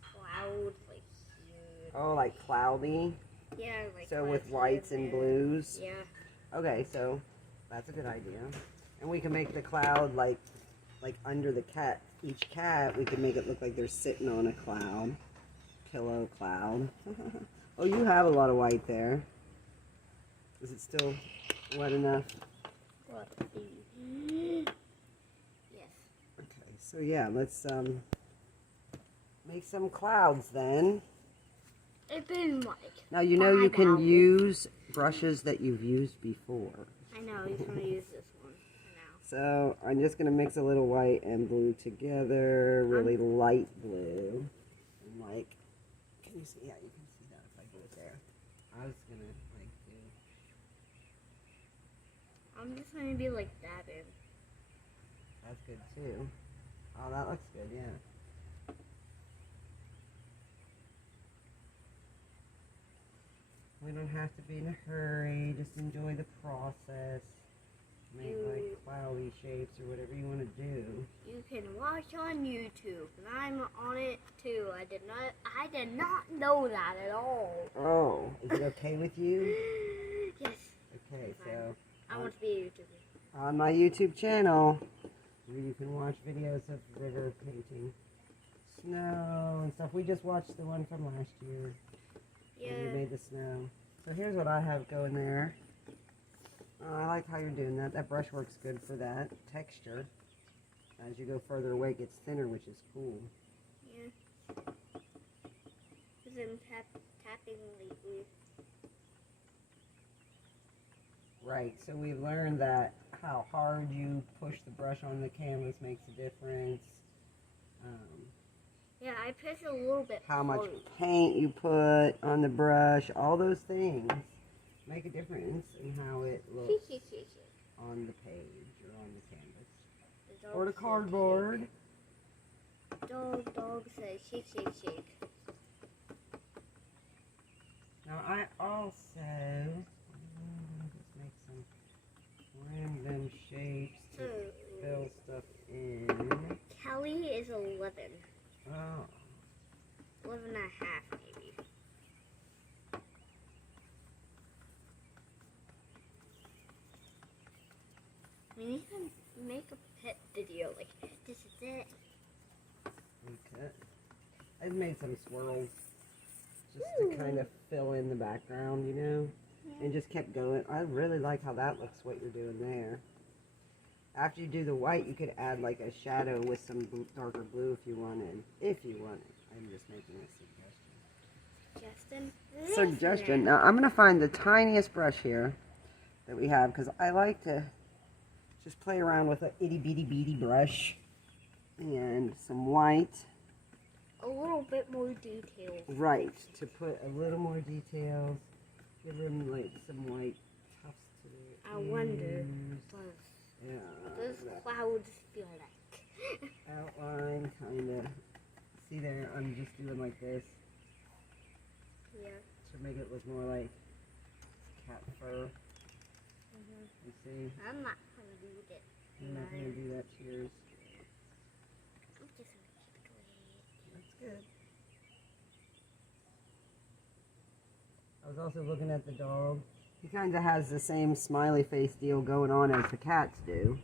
cloud, like huge. Oh, like cloudy. Yeah, like. So with clouds whites here and there. blues. Yeah. Okay, so that's a good idea. And we can make the cloud like under the cat. Each cat, we can make it look like they're sitting on a cloud. Pillow cloud. Oh, you have a lot of white there. Is it still wet enough? What? Yes. Okay, so yeah, let's make some clouds then. It's been like. Now you know you 5 can hours. use brushes that you've used before. I know, he's gonna use this one for now. So I'm just gonna mix a little white and blue together, really light blue. And like, can you see? Yeah, you can see that if I do it there. I was gonna like do. I'm just gonna be like dabbing. That's good too. Oh, that looks good. Yeah. We don't have to be in a hurry. Just enjoy the process. Make like cloudy shapes or whatever you want to do. You can watch on YouTube, and I'm on it too. I did not know that at all. Oh, is it okay with you? Yes. Okay, so I want to be a YouTuber. on my YouTube channel, where you can watch videos of river painting snow and stuff. We just watched the one from last year. Yeah. And we made the snow. So here's what I have going there. I like how you're doing that. That brush works good for that texture. As you go further away, it gets thinner, which is cool. Yeah. Because I'm tapping lately. Right, so we learned that how hard you push the brush on the canvas makes a difference. Yeah, I push a little bit. How much hard. paint you put on the brush, all those things make a difference in how it looks on the page or on the canvas. Or the cardboard. Dog says shake, shake, shake. Now I also just make some random shapes to fill stuff in. Kelly is 11. Oh. 11 and a half, maybe. We need to make a pet video, like, this is it. Okay. I've made some swirls just to kind of fill in the background, you know, and just kept going. I really like how that looks, what you're doing there. After you do the white, you could add like a shadow with some darker blue if you wanted. If you wanted. I'm just making a suggestion. Suggestion. Now I'm going to find the tiniest brush here that we have because I like to just play around with an itty bitty beady brush and some white. A little bit more detail. Right, to put a little more details. Give them like some white tufts to their I wonder, ears. what does Yeah. clouds feel like? Outline, kind of. See there, I'm just doing like this Yeah. to make it look more like cat fur. You see? I'm not gonna do it. I'm not going to do that to yours. I'm just gonna keep it away. That's good. I was also looking at the dog. He kind of has the same smiley face deal going on as the cats do.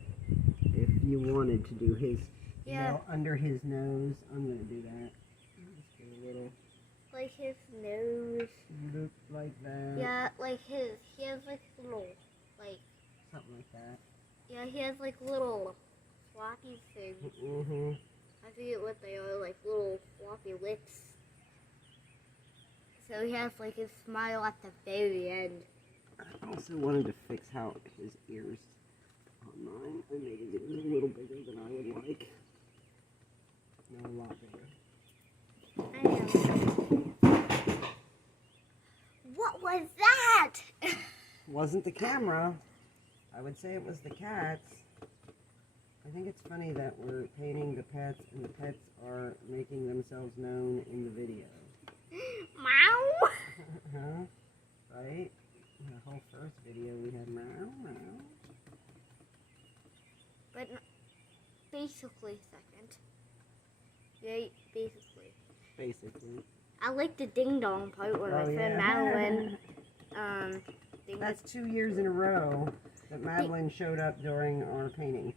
If you wanted to do his, Yeah. you know, under his nose, I'm going to do that. Just get a little Like his nose. loop like that. Yeah, like he has like little, like, Something like that. yeah, he has like little floppy things. Mm-hmm. I forget what they are, like little floppy lips. So he has like his smile at the very end. I also wanted to fix how his ears on mine. I made it a little bigger than I would like. No, a lot bigger. I know. What was that? Wasn't the camera. I would say it was the cats. I think it's funny that we're painting the pets and the pets are making themselves known in the video. Meow. Huh? Right? In the whole first video we had meow, meow. But basically second. Yeah, basically. Basically. I like the ding dong part when my Oh, friend yeah. Madeline That's 2 years in a row that Madeline showed up during our painting.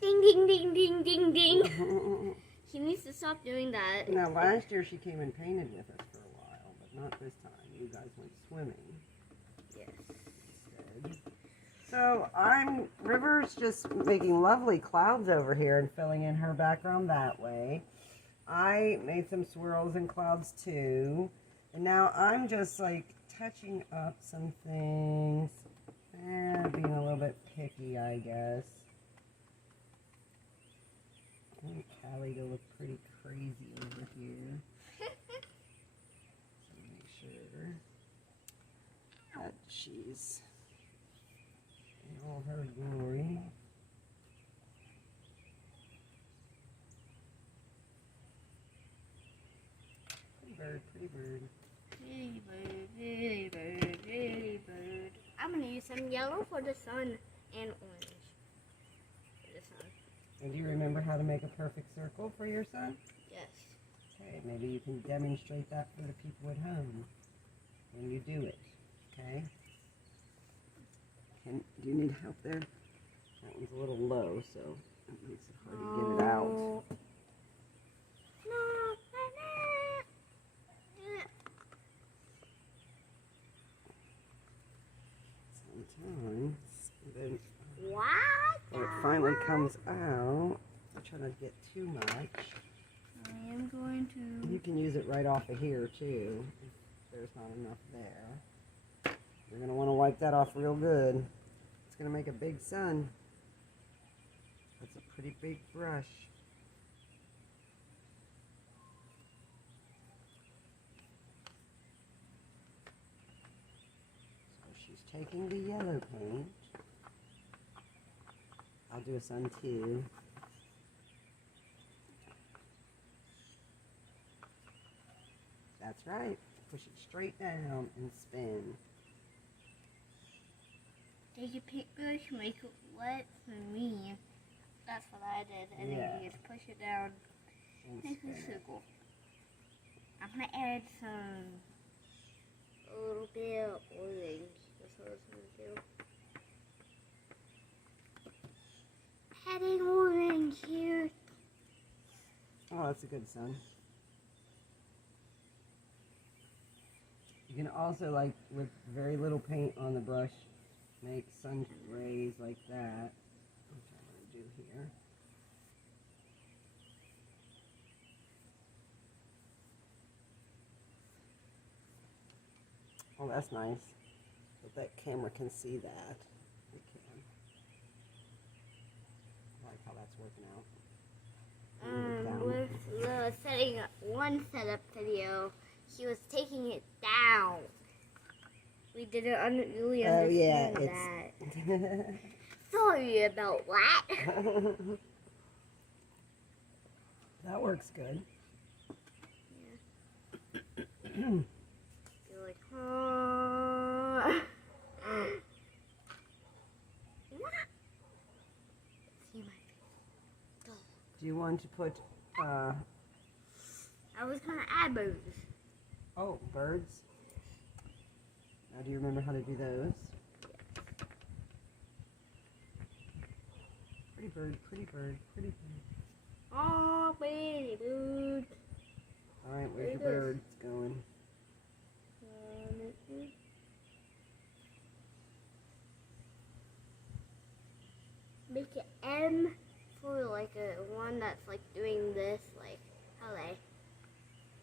ding ding ding ding ding ding. She needs to stop doing that. Now, last year she came and painted with us for a while, but not this time. You guys went swimming. Yes. Instead. So, River's just making lovely clouds over here and filling in her background that way. I made some swirls and clouds too. And now I'm just like touching up some things. Being a little bit picky, I guess. I want Callie to look pretty crazy over here. So make sure that she's in all her glory. Pretty bird, pretty bird. Pretty bird, pretty bird, pretty bird. I'm gonna use some yellow for the sun and orange for the sun. And do you remember how to make a perfect circle for your son? Yes. Okay, maybe you can demonstrate that for the people at home when you do it. Okay? Do you need help there? That one's a little low, so it makes it hard to get it out. No. Sometimes, then What? when it finally comes out, I'm trying not to get too much. I am going to. You can use it right off of here too, if there's not enough there. You're going to want to wipe that off real good. It's going to make a big sun. That's a pretty big brush. So she's taking the yellow paint. I'll do a sun too. That's right. Push it straight down and spin. Take a paintbrush, make it wet for me. That's what I did, and Yeah. then you just push it down, And make spin a it. circle. I'm gonna add a little bit of orange. That's what I was gonna do. Adding orange here. Oh, that's a good sun. You can also, like, with very little paint on the brush, make sun rays like that, which I'm going to do here. Oh, that's nice. But that camera can see that. It can. I like how that's working out. With the setting up one setup video, he was taking it down. We didn't really Oh, yeah, understand it's... that. Sorry about that. That works good. You're like, huh? What? See my face. Do you want to put, I was gonna add birds. oh, birds? Now, do you remember how to do those? Pretty bird, pretty bird, pretty bird. Oh, baby bird. All right, where's your Very good. birds going? Make an M for like a one that's like doing this, like how they,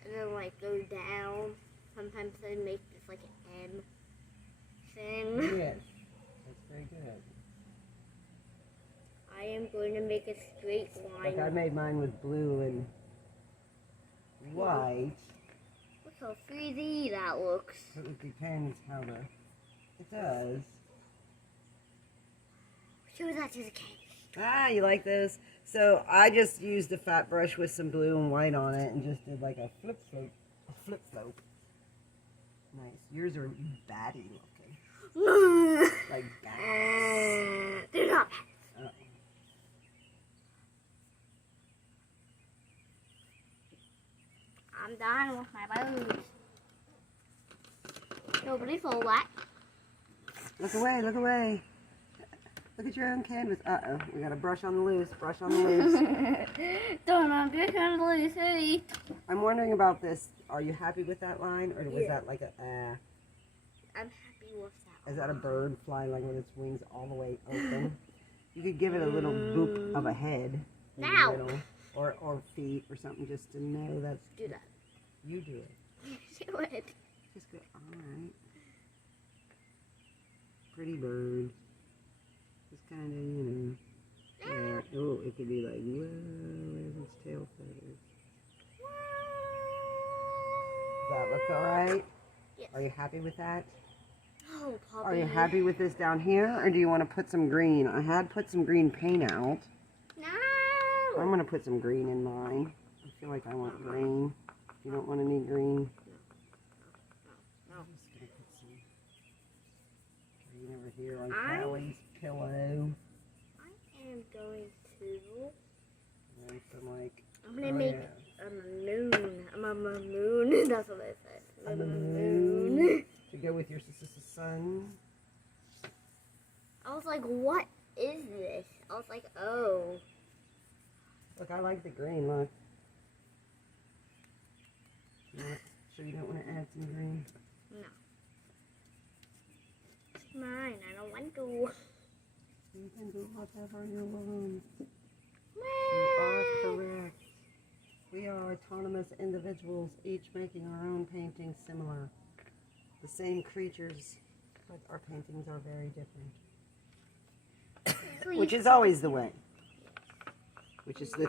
and then like go down. Sometimes they make this like an M thing. Yes, that's very good. I am going to make a straight line. Like I made mine with blue and white. Look how 3D that looks. So it depends how the it does. Show that to the cake. Ah, you like those? So I just used a fat brush with some blue and white on it and just did like a flip float. A flip float. Nice. Yours are batty looking. Like bats. They're not. Oh. I'm done with my balloons. Nobody fold that. Look away, look away. Look at your own canvas. Uh-oh. We got a brush on the loose. Brush on the loose. Don't understand the loose. Hey. I'm wondering about this. Are you happy with that line? Or was Yeah. that like a... I'm happy with that. is that a bird flying like with its wings all the way open? You could give it a little boop of a head. in the Now. middle, or feet or something just to know that's... Do that. You do it. Do it. Just go, alright. Pretty bird. Just kind of, you know. Yeah. Oh, it could be like, whoa, there's its tail feathers. Does that look alright? Yes. Are you happy with that? Oh, Poppy. Are you happy with this down here, or do you want to put some green? I had put some green paint out. No. I'm going to put some green in mine. I feel like I want green. You don't want any green? No. I'm just going to put some green over here on I- Callie's pillow. I am going to. And then some like... I'm gonna oh, make yeah. a moon. I'm a moon. That's what I said. A moon. To go with your sun. I was like, what is this? I was like, oh. Look, I like the green, look. So you don't want to add some green? No. It's mine. I don't want to. You can do whatever you want. You are correct. We are autonomous individuals, each making our own paintings similar. The same creatures, but our paintings are very different. Which is always the way. Which is the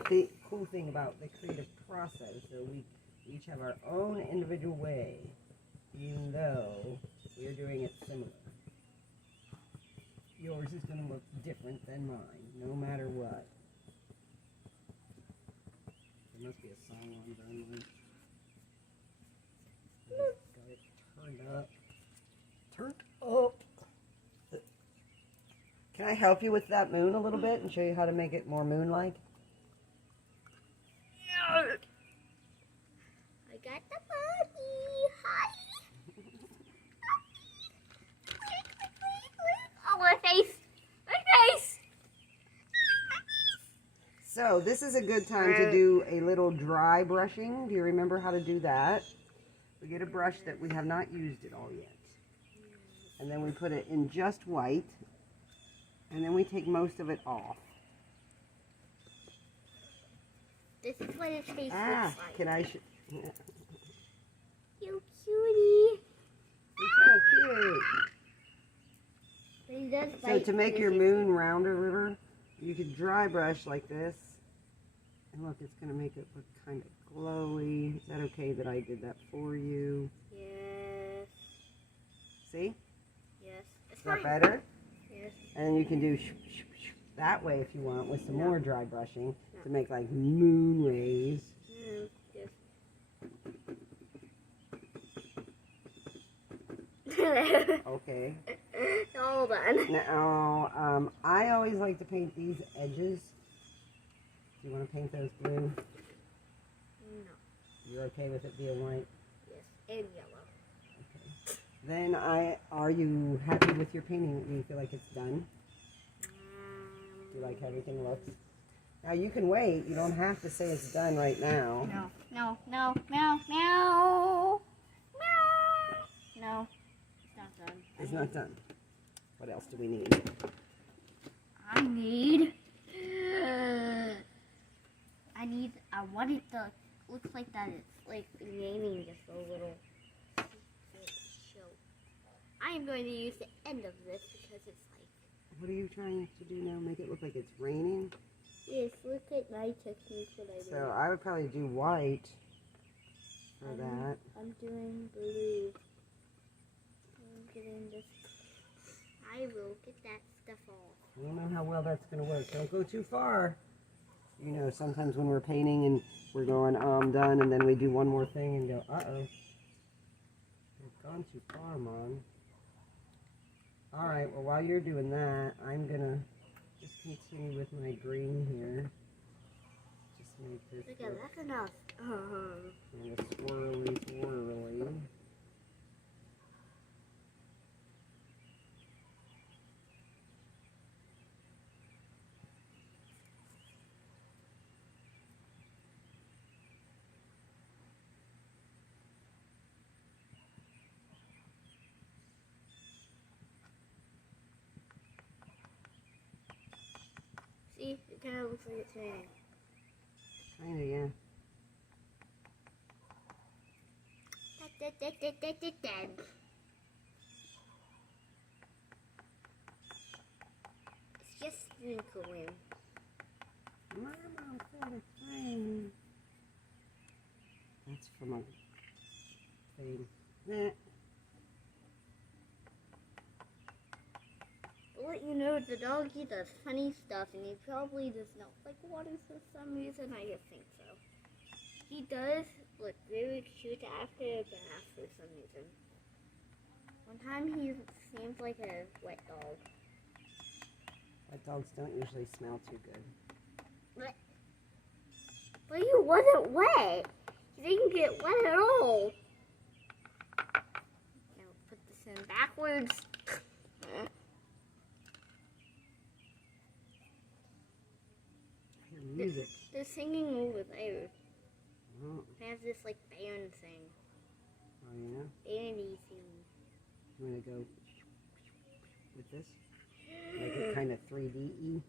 cool thing about the creative process. So we each have our own individual way, even though we are doing it similar. Yours is going to look different than mine, no matter what. There must be a song on Burnley. Got it turned up. Turned up. Can I help you with that moon a little bit and show you how to make it more moon-like? I got the buggy. Hi. Oh, my face. My face. So this is a good time to do a little dry brushing. Do you remember how to do that? We get a brush that we have not used it all yet. And then we put it in just white. And then we take most of it off. This is what his face Ah, looks like. can I... You cutie. It's so cute. But he does So bite to make your his- moon rounder, River, you could dry brush like this. And look, it's going to make it look kind of glowy. Is that okay that I did that for you? Yes. See? Yes. It's Is that fine. better? Yes. And you can do that way if you want with some No. more dry brushing No. to make like moon rays. Yes. Okay. Hold on. Now, I always like to paint these edges. Do you want to paint those blue? No. You're okay with it being white? Yes. And yellow. Okay. Then are you happy with your painting? Do you feel like it's done? Do you like how everything looks? Now you can wait. You don't have to say it's done right now. No. No. No. No. No. No. It's not done. It's not done. What else do we need? I want it to look like that. It's like naming just a little show. I am going to use the end of this because it's like What are you trying to do now? Make it look like it's raining? Yes, look at my technique what I do. So I would probably do white for that. I'm doing blue. I'm getting this. I will get that stuff off. I don't know how well that's going to work. Don't go too far. You know, sometimes when we're painting and we're going, done, and then we do one more thing and go, uh-oh. We've gone too far, Mom. All right, well, while you're doing that, I'm going to just continue with my green here. Just make this Okay, look that's enough. kind of swirly. See, it kind of looks like it's raining. Kind of, yeah. It's just sprinkling. Mama said it's raining. That's from a thing. Nah. I'll let you know the doggy does funny stuff and he probably does not like water for some reason. I just think so. He does look very cute after a bath for some reason. One time he seems like a wet dog. Wet dogs don't usually smell too good. But he wasn't wet. He didn't get wet at all. Now put this in backwards. I hear music. They're singing over there. Oh, They have this like band thing. oh yeah? Bandy thing. You want to go with this? Make it kind of 3D-y?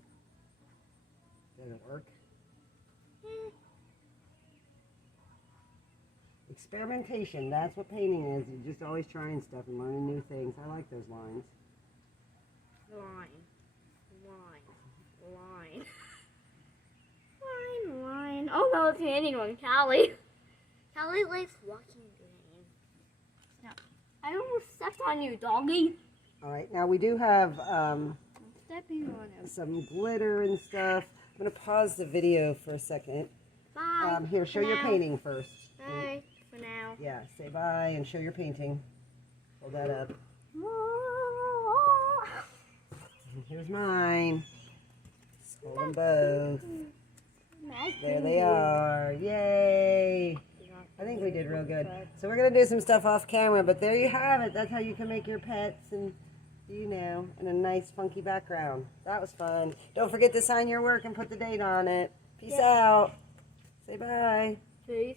Does it work? Experimentation, that's what painting is. You're just always trying stuff and learning new things. I like those lines. Line. Line. Oh no, it's raining on Callie. Callie likes walking in the rain. Now, I almost stepped on you, doggy. All right, now we do have I'm stepping on him. some glitter and stuff. I'm going to pause the video for a second. Bye. Here, show for your now. painting first. Bye for now. Yeah, say bye and show your painting. Hold that up. Here's mine. Just hold them both. There they are. Yay! I think we did real good. So we're going to do some stuff off camera, but there you have it. That's how you can make your pets and, you know, in a nice funky background. That was fun. Don't forget to sign your work and put the date on it. Peace out. Say bye. Peace.